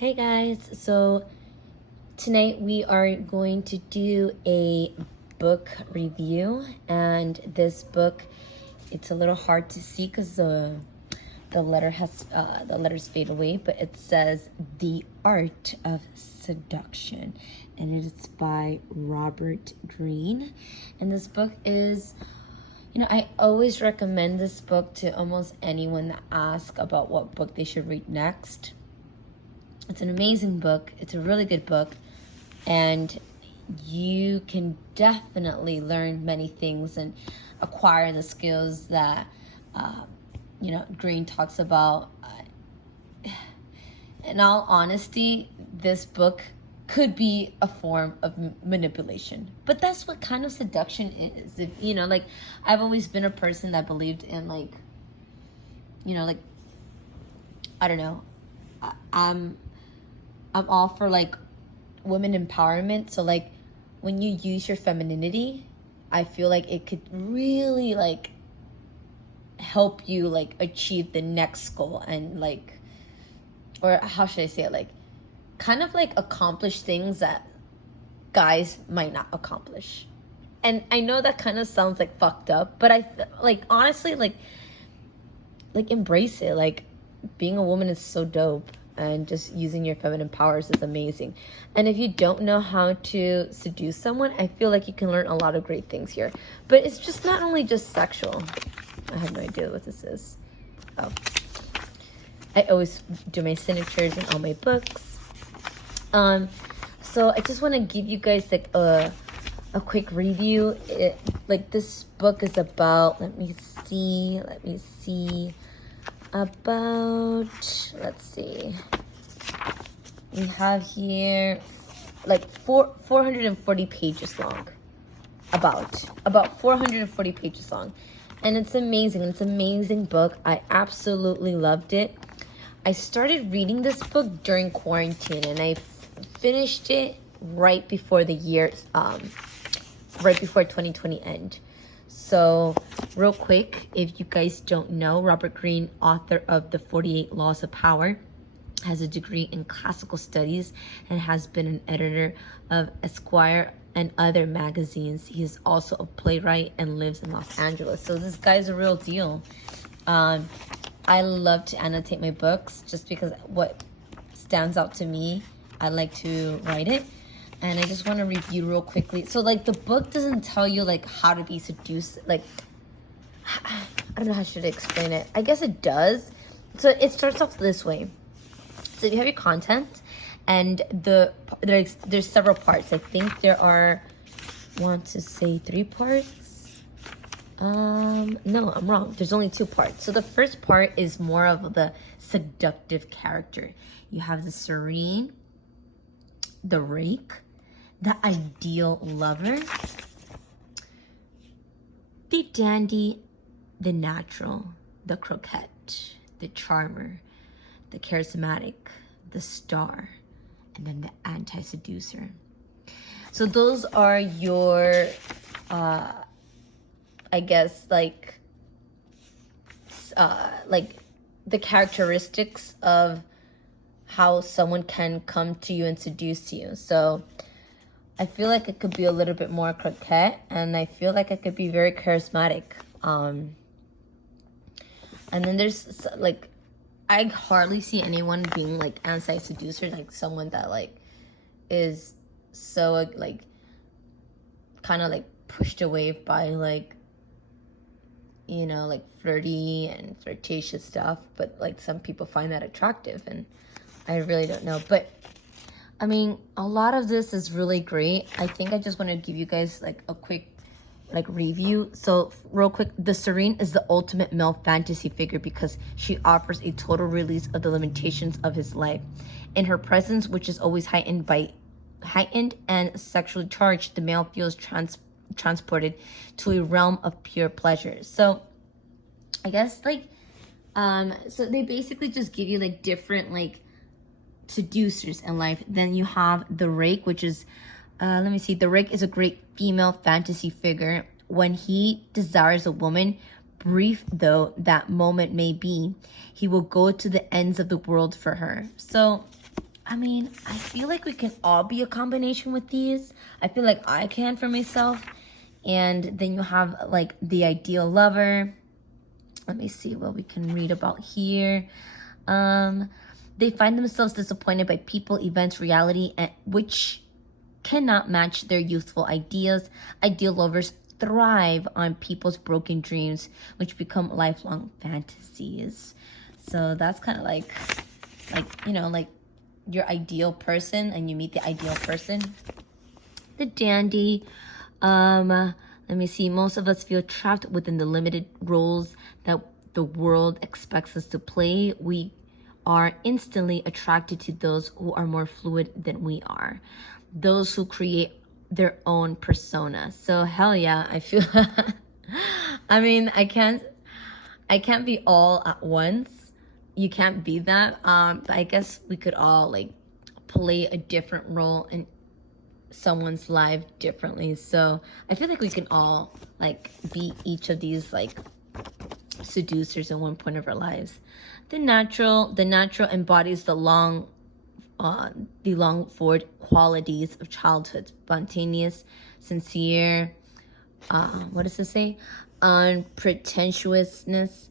Hey guys, so tonight we are going to do a book review, and this book, it's a little hard to see because the letters fade away, but it says The Art of Seduction, and it is by Robert Greene. And this book is, I always recommend this book to almost anyone that asks about what book they should read next. It's an amazing book. It's a really good book, and you can definitely learn many things and acquire the skills that Greene talks about. In all honesty, this book could be a form of manipulation, but that's what kind of seduction is. I've always been a person that believed in I don't know. I'm all for women empowerment. So when you use your femininity, I feel like it could really help you achieve the next goal and or how should I say it, kind of accomplish things that guys might not accomplish. And I know that kind of sounds fucked up, but I honestly embrace it. Being a woman is so dope, and just using your feminine powers is amazing. And if you don't know how to seduce someone, I feel like you can learn a lot of great things here. But it's just not only just sexual. I have no idea what this is. Oh, I always do my signatures in all my books. So I just want to give you guys a quick review. This book is about, let's see, we have here 440 pages long, about 440 pages long, and it's amazing. It's an amazing book. I absolutely loved it. I started reading this book during quarantine, and I finished it right before the year, right before 2020 end. So real quick, if you guys don't know, Robert Greene, author of the 48 Laws of Power, has a degree in classical studies and has been an editor of Esquire and other magazines. He is also a playwright and lives in Los Angeles. So this guy's a real deal. I love to annotate my books just because what stands out to me, I like to write it. And I just want to review real quickly. So the book doesn't tell you how to be seduced. I don't know how should I explain it. I guess it does. So it starts off this way. So you have your content, and there's several parts. I think there are, want to say 3 parts. No, I'm wrong. There's only 2 parts. So the first part is more of the seductive character. You have the serene, the rake, the ideal lover, the dandy, the natural, the coquette, the charmer, the charismatic, the star, and then the anti-seducer. So those are your, I guess, the characteristics of how someone can come to you and seduce you. So I feel like it could be a little bit more coquette, and I feel like it could be very charismatic. And then there's I hardly see anyone being anti-seducer, someone that is so kind of pushed away by flirty and flirtatious stuff, but some people find that attractive, and I really don't know. But I mean, a lot of this is really great. I think I just want to give you guys a quick review. So real quick, the Serene is the ultimate male fantasy figure because she offers a total release of the limitations of his life. In her presence, which is always heightened and sexually charged, the male feels transported to a realm of pure pleasure. So I guess so they basically just give you different seducers in life. Then you have the rake, which is the rake is a great female fantasy figure. When he desires a woman, brief though that moment may be, he will go to the ends of the world for her. So I mean, I feel like we can all be a combination with these. I feel like I can for myself. And then you have like the ideal lover. Let me see what we can read about here. They find themselves disappointed by people, events, reality, which cannot match their youthful ideas. Ideal lovers thrive on people's broken dreams, which become lifelong fantasies. So that's kind of like like your ideal person, and you meet the ideal person. The dandy. Let me see. Most of us feel trapped within the limited roles that the world expects us to play. We are instantly attracted to those who are more fluid than we are, those who create their own persona. So hell yeah, I feel I mean, I can't be all at once. You can't be that. But I guess we could all like play a different role in someone's life differently. So I feel like we can all like be each of these like seducers at one point of our lives. The natural embodies the long forward qualities of childhood: spontaneous, sincere, what does it say? Unpretentiousness,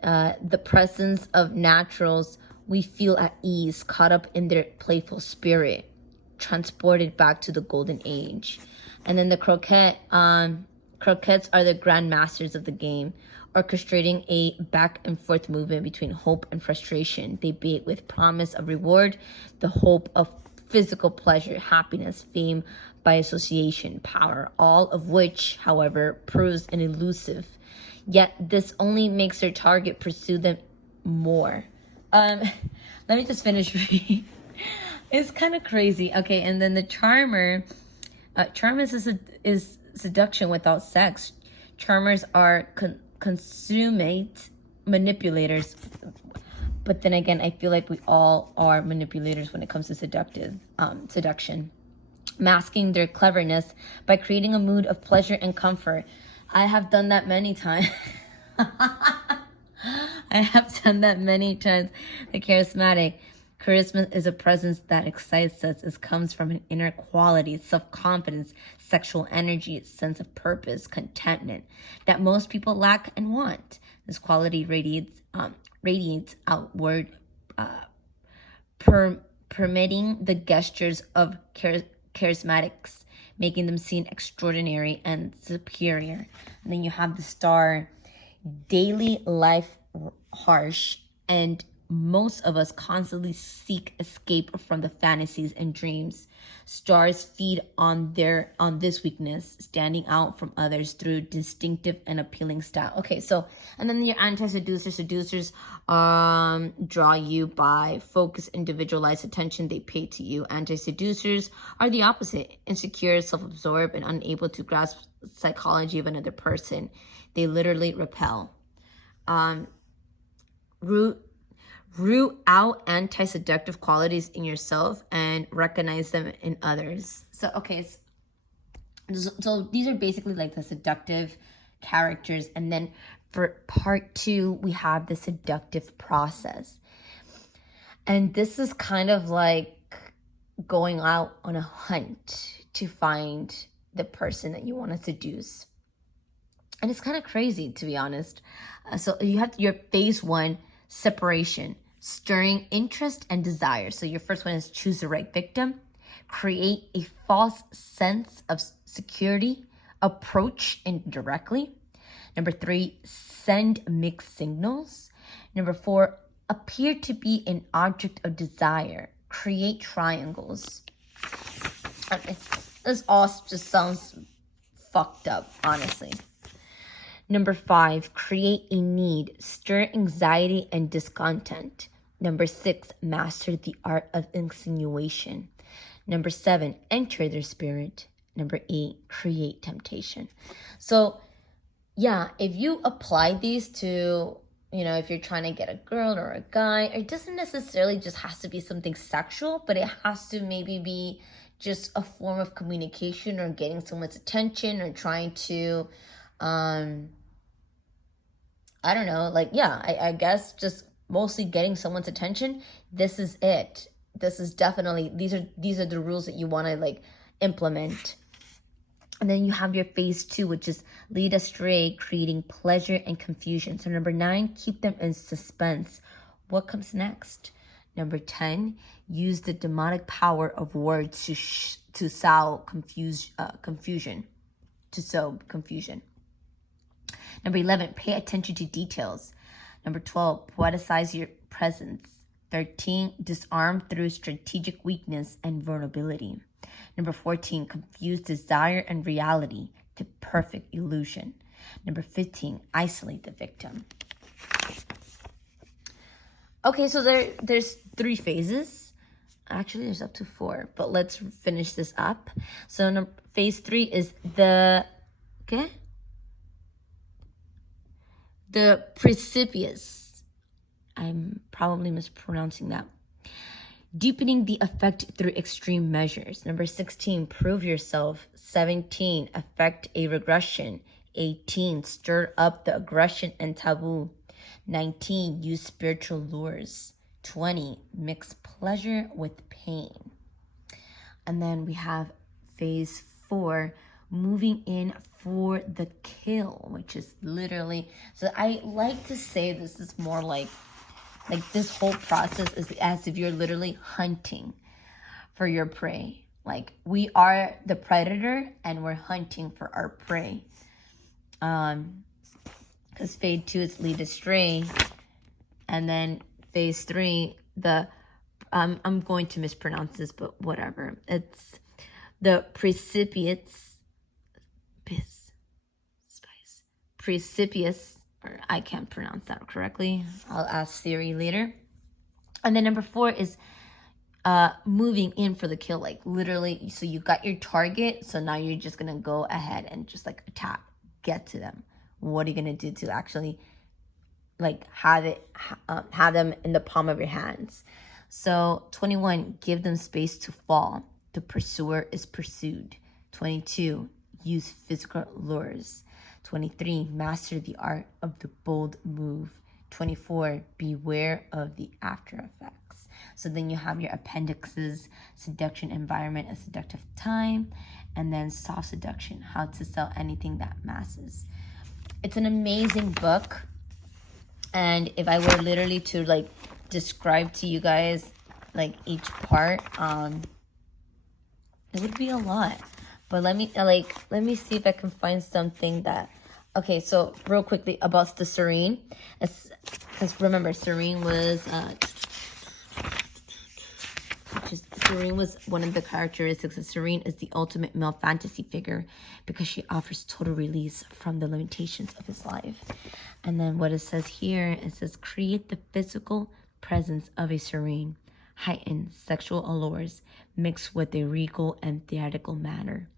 the presence of naturals. We feel at ease, caught up in their playful spirit, transported back to the golden age. And then the croquettes are the grandmasters of the game, orchestrating a back and forth movement between hope and frustration. They bait with promise of reward, the hope of physical pleasure, happiness, fame by association, power, all of which, however, proves an elusive. Yet this only makes their target pursue them more. Let me just finish reading. It's kind of crazy. Okay, and then the charmer. Charm is seduction without sex. Charmers are consummate manipulators. But then again, I feel like we all are manipulators when it comes to seduction. Masking their cleverness by creating a mood of pleasure and comfort. I have done that many times. I have done that many times. The charismatic. Charisma is a presence that excites us. It comes from an inner quality, self-confidence, sexual energy, sense of purpose, contentment that most people lack and want. This quality radiates outward, permitting the gestures of charismatics, making them seem extraordinary and superior. And then you have the star, daily life harsh, and most of us constantly seek escape from the fantasies and dreams. Stars feed on this weakness, standing out from others through distinctive and appealing style. Okay, so, and then your seducers draw you by focused, individualized attention they pay to you. Anti-seducers are the opposite: insecure, self-absorbed, and unable to grasp psychology of another person. They literally repel. Root out anti-seductive qualities in yourself and recognize them in others. So, okay, so these are basically like the seductive characters. And then for part 2, we have the seductive process. And this is kind of like going out on a hunt to find the person that you want to seduce. And it's kind of crazy, to be honest. So you have your phase 1, separation, stirring interest and desire. So your first one is choose the right victim, create a false sense of security, approach indirectly. Number 3, send mixed signals. Number 4, appear to be an object of desire, create triangles. Okay, this all just sounds fucked up, honestly. Number 5, create a need, stir anxiety and discontent. Number 6, master the art of insinuation. Number 7, enter their spirit. Number 8, create temptation. So, yeah, if you apply these to, if you're trying to get a girl or a guy, it doesn't necessarily just has to be something sexual, but it has to maybe be just a form of communication or getting someone's attention or trying to, I don't know, I guess just mostly getting someone's attention. This is it. this is definitely, these are the rules that you want to like implement. And then you have your phase 2, which is lead astray, creating pleasure and confusion. So number 9, keep them in suspense. What comes next? Number 10, use the demonic power of words to sow confusion. To sow confusion. Number 11, pay attention to details. Number 12, poeticize your presence. 13, disarm through strategic weakness and vulnerability. Number 14, confuse desire and reality to perfect illusion. Number 15, isolate the victim. Okay, so there's 3 phases. Actually, there's up to 4, but let's finish this up. So phase 3 is the precipitous. I'm probably mispronouncing that. Deepening the effect through extreme measures. Number 16, prove yourself. 17, affect a regression. 18, stir up the aggression and taboo. 19, use spiritual lures. 20, mix pleasure with pain. And then we have phase 4, moving in for the kill, which is literally, so I like to say this is more like this whole process is as if you're literally hunting for your prey. Like we are the predator and we're hunting for our prey. Because phase 2 is lead astray, and then phase 3, I'm going to mispronounce this, but whatever. It's the precipitous, or I can't pronounce that correctly. I'll ask Siri later. And then number 4 is moving in for the kill, like literally. So you got your target, so now you're just gonna go ahead and just like attack, get to them. What are you gonna do to actually like have them in the palm of your hands? So 21, give them space to fall. The pursuer is pursued. 22, use physical lures. 23, master the art of the bold move. 24, beware of the after effects. So then you have your appendixes: seduction, environment, a seductive time, and then soft seduction, how to sell anything that masses. It's an amazing book. And if I were literally to like describe to you guys like each part, it would be a lot. But let me see if I can find something that, okay, so real quickly about the serene. Because remember, serene was serene was one of the characteristics of serene is the ultimate male fantasy figure because she offers total release from the limitations of his life. And then what it says here, it says create the physical presence of a serene, heightened sexual allures mixed with a regal and theatrical manner.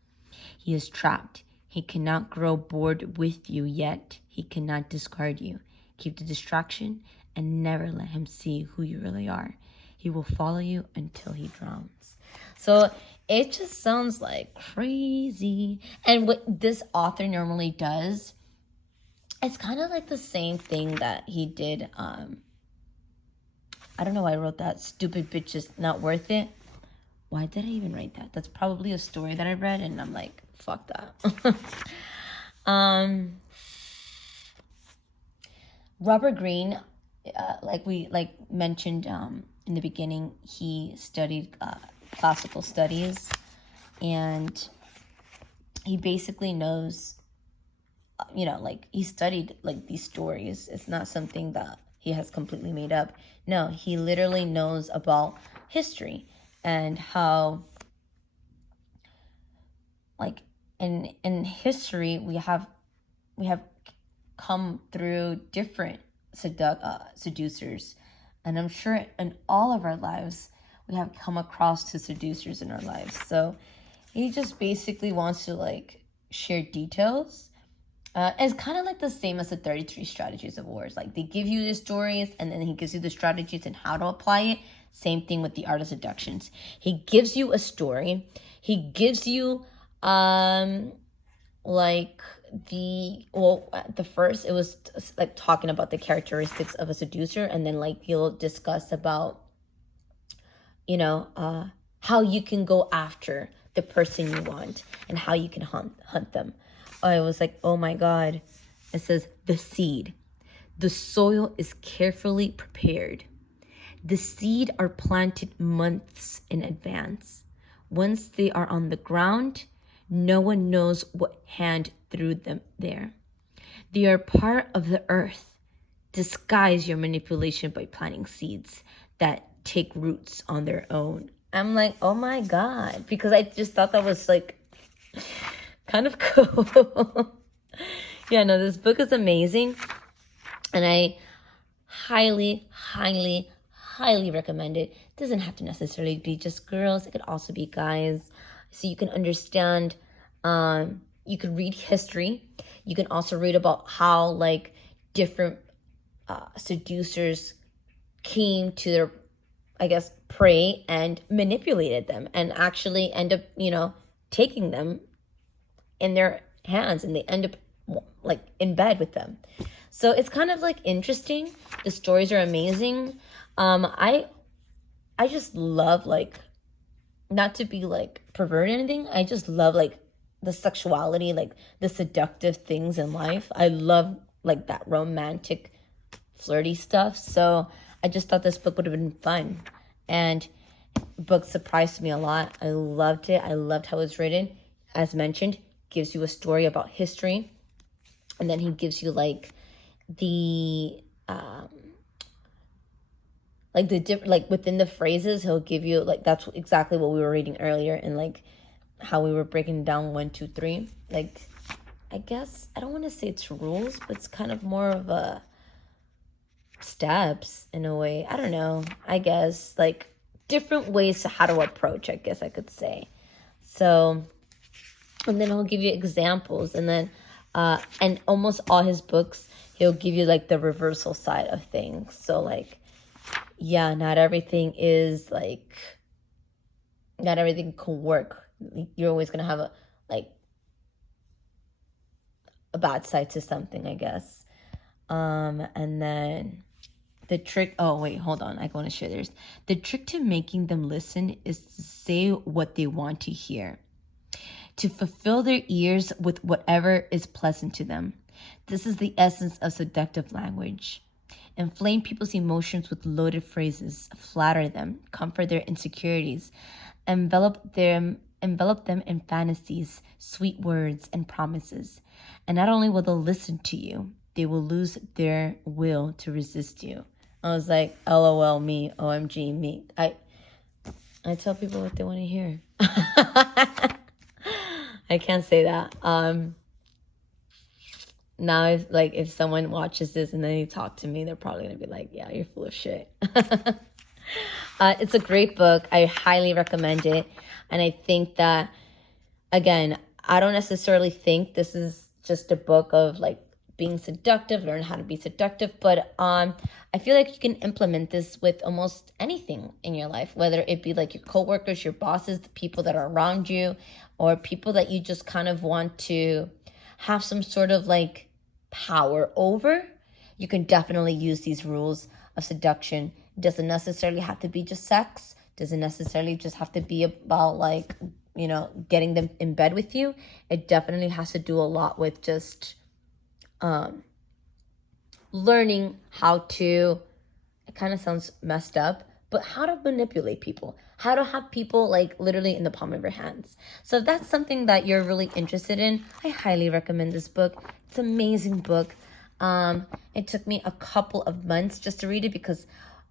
He is trapped. He cannot grow bored with you, yet he cannot discard you. Keep the distraction and never let him see who you really are. He will follow you until he drowns. So it just sounds like crazy. And what this author normally does, it's kind of like the same thing that he did. I don't know why I wrote that. Stupid bitches, not worth it. Why did I even write that? That's probably a story that I read and I'm like, fuck that. Robert Greene, like we mentioned in the beginning, he studied classical studies, and he basically knows, like he studied like these stories. It's not something that he has completely made up. No, he literally knows about history and how, like in history, we have come through different seducers, and I'm sure in all of our lives we have come across to seducers in our lives. So he just basically wants to like share details. It's kind of like the same as the 33 strategies of wars. Like they give you the stories and then he gives you the strategies and how to apply it. Same thing with the art of seductions. He gives you a story. He gives you the first, it was like talking about the characteristics of a seducer, and then like he'll discuss about how you can go after the person you want and how you can hunt them. I was like, oh my God. It says the seed. The soil is carefully prepared. The seed are planted months in advance. Once they are on the ground, no one knows what hand threw them there. They are part of the earth. Disguise your manipulation by planting seeds that take roots on their own. I'm like, oh my God, because I just thought that was like kind of cool. Yeah, no, this book is amazing. And I highly, highly, highly recommend it. It doesn't have to necessarily be just girls. It could also be guys. So you can understand, you could read history. You can also read about how like different seducers came to their, I guess, prey and manipulated them and actually end up, taking them in their hands, and they end up like in bed with them. So it's kind of like interesting. The stories are amazing. I just love, like, not to be like pervert or anything. I just love like the sexuality, like the seductive things in life. I love like that romantic, flirty stuff. So I just thought this book would have been fun. And the book surprised me a lot. I loved it. I loved how it was written. As mentioned, gives you a story about history. And then he gives you like the like within the phrases, he'll give you like, that's exactly what we were reading earlier, and like how we were breaking down 1, 2, 3. Like, I guess I don't want to say it's rules, but it's kind of more of a steps in a way. I don't know. I guess like different ways to how to approach, I guess I could say. So, and then he'll give you examples, and then and almost all his books, he'll give you like the reversal side of things. So like, yeah, not everything can work. You're always gonna have a bad side to something, I guess. And then the trick, oh wait, hold on, I want to share this. The trick to making them listen is to say what they want to hear, to fulfill their ears with whatever is pleasant to them. This is the essence of seductive language. Inflame people's emotions with loaded phrases, flatter them, comfort their insecurities, envelop them in fantasies, sweet words, and promises. And not only will they listen to you, they will lose their will to resist you. I was like, LOL, me, OMG, me. I tell people what they want to hear. I can't say that. Now, if someone watches this and then they talk to me, they're probably going to be like, yeah, you're full of shit. It's a great book. I highly recommend it. And I think that, again, I don't necessarily think this is just a book of like being seductive, learn how to be seductive. But I feel like you can implement this with almost anything in your life, whether it be like your coworkers, your bosses, the people that are around you, or people that you just kind of want to have some sort of like power over. You can definitely use these rules of seduction. It doesn't necessarily have to be just sex. Doesn't necessarily just have to be about like, getting them in bed with you. It definitely has to do a lot with just learning how to, it kind of sounds messed up, but how to manipulate people, how to have people like literally in the palm of your hands. So if that's something that you're really interested in, I highly recommend this book. It's an amazing book. It took me a couple of months just to read it because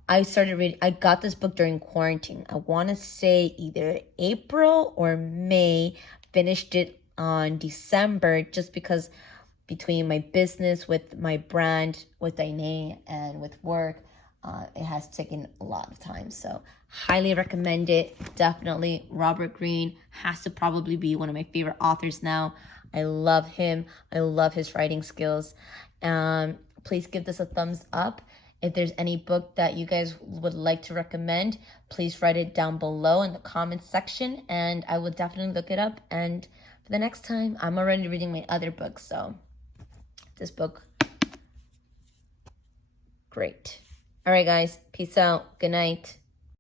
I got this book during quarantine. I want to say either April or May, finished it on December, just because between my business, with my brand, with Dine, and with work, it has taken a lot of time. So highly recommend it. Definitely. Robert Greene has to probably be one of my favorite authors now. I love him. I love his writing skills. Please give this a thumbs up. If there's any book that you guys would like to recommend, please write it down below in the comments section, and I will definitely look it up. And for the next time, I'm already reading my other books, so this book, great. All right, guys, peace out. Good night.